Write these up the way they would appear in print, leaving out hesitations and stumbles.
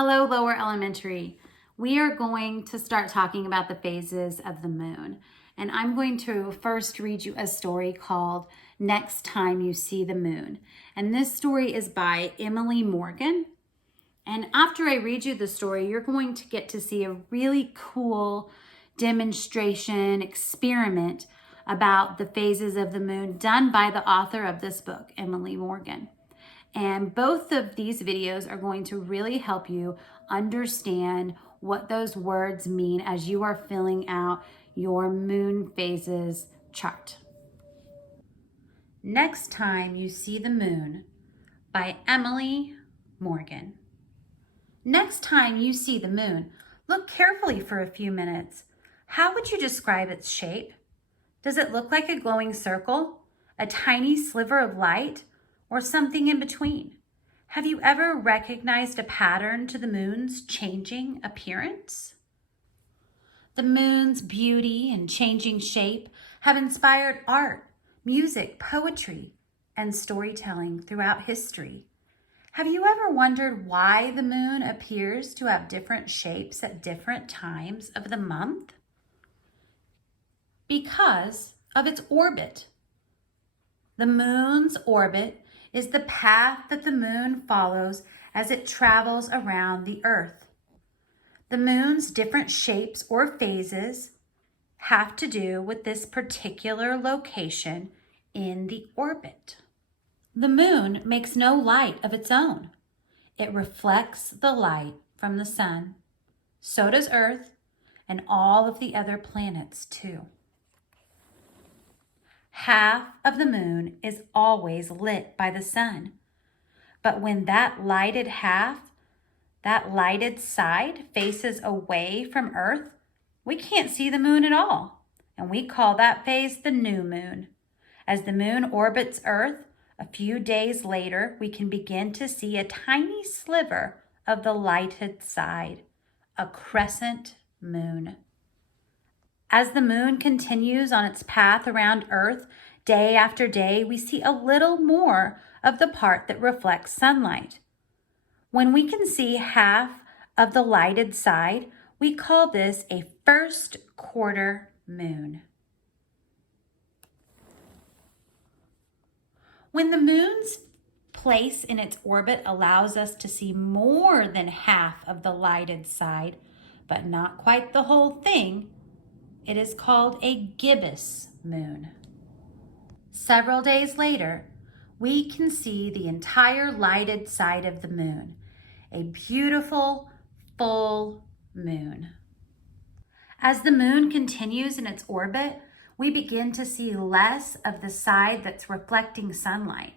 Hello, lower elementary. We are going to start talking about the phases of the moon. And I'm going to first read you a story called Next Time You See the Moon. And this story is by Emily Morgan. And after I read you the story, you're going to get to see a really cool demonstration experiment about the phases of the moon done by the author of this book, Emily Morgan. And both of these videos are going to really help you understand what those words mean as you are filling out your moon phases chart. Next Time You See the Moon by Emily Morgan. Next time you see the moon, look carefully for a few minutes. How would you describe its shape? Does it look like a glowing circle, a tiny sliver of light, or something in between? Have you ever recognized a pattern to the moon's changing appearance? The moon's beauty and changing shape have inspired art, music, poetry, and storytelling throughout history. Have you ever wondered why the moon appears to have different shapes at different times of the month? Because of its orbit. The moon's orbit is the path that the moon follows as it travels around the earth. The moon's different shapes or phases have to do with this particular location in the orbit. The moon makes no light of its own. It reflects the light from the sun. So does Earth and all of the other planets too. Half of the moon is always lit by the sun. But when that lighted half, that lighted side faces away from Earth, we can't see the moon at all. And we call that phase the new moon. As the moon orbits Earth, a few days later, we can begin to see a tiny sliver of the lighted side, a crescent moon. As the moon continues on its path around Earth, day after day, we see a little more of the part that reflects sunlight. When we can see half of the lighted side, we call this a first quarter moon. When the moon's place in its orbit allows us to see more than half of the lighted side, but not quite the whole thing, it is called a gibbous moon. Several days later, we can see the entire lighted side of the moon, a beautiful full moon. As the moon continues in its orbit, we begin to see less of the side that's reflecting sunlight.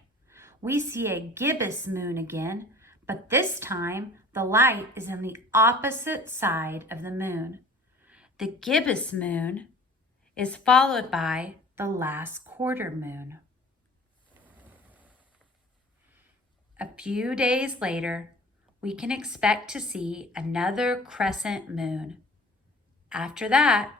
We see a gibbous moon again, but this time the light is in the opposite side of the moon. The gibbous moon is followed by the last quarter moon. A few days later, we can expect to see another crescent moon. After that,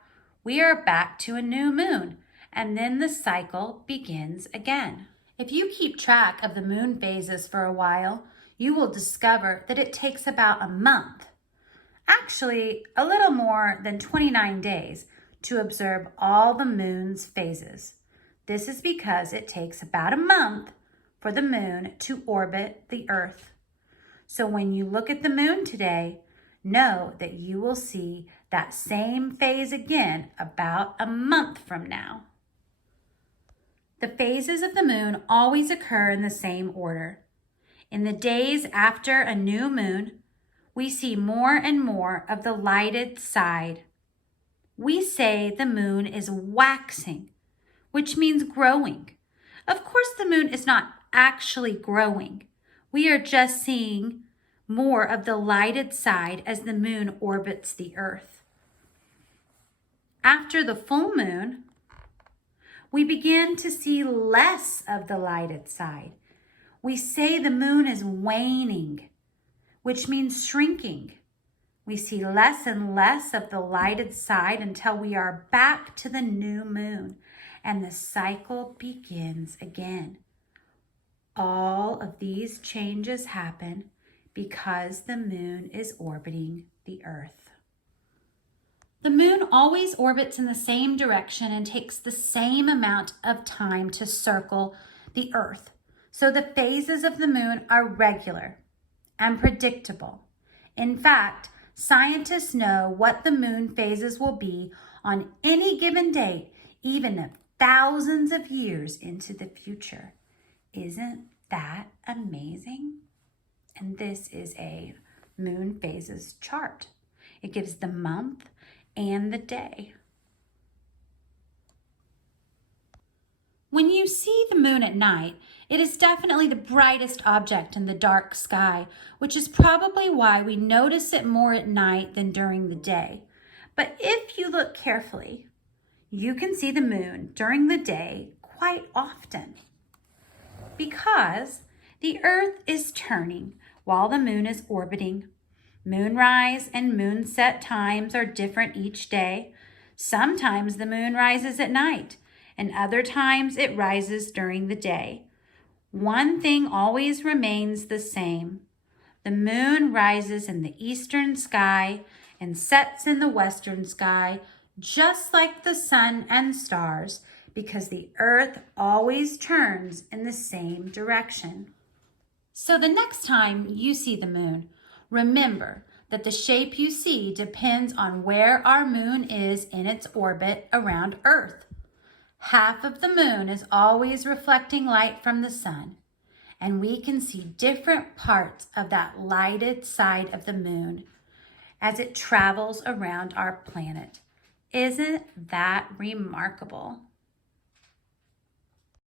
we are back to a new moon, and then the cycle begins again. If you keep track of the moon phases for a while, you will discover that it takes about a month, actually a little more than 29 days, to observe all the moon's phases. This is because it takes about a month for the moon to orbit the Earth. So when you look at the moon today, know that you will see that same phase again about a month from now. The phases of the moon always occur in the same order. In the days after a new moon, we see more and more of the lighted side. We say the moon is waxing, which means growing. Of course, the moon is not actually growing. We are just seeing more of the lighted side as the moon orbits the Earth. After the full moon, we begin to see less of the lighted side. We say the moon is waning, which means shrinking. We see less and less of the lighted side until we are back to the new moon, and the cycle begins again. All of these changes happen because the moon is orbiting the Earth. The moon always orbits in the same direction and takes the same amount of time to circle the Earth. So the phases of the moon are regular and predictable. In fact, scientists know what the moon phases will be on any given date, even thousands of years into the future. Isn't that amazing? And this is a moon phases chart. It gives the month and the day. When you see the moon at night, it is definitely the brightest object in the dark sky, which is probably why we notice it more at night than during the day. But if you look carefully, you can see the moon during the day quite often because the Earth is turning while the moon is orbiting. Moonrise and moonset times are different each day. Sometimes the moon rises at night, and other times it rises during the day. One thing always remains the same. The moon rises in the eastern sky and sets in the western sky, just like the sun and stars, because the Earth always turns in the same direction. So the next time you see the moon, remember that the shape you see depends on where our moon is in its orbit around Earth. Half of the moon is always reflecting light from the sun, and we can see different parts of that lighted side of the moon as it travels around our planet. Isn't that remarkable?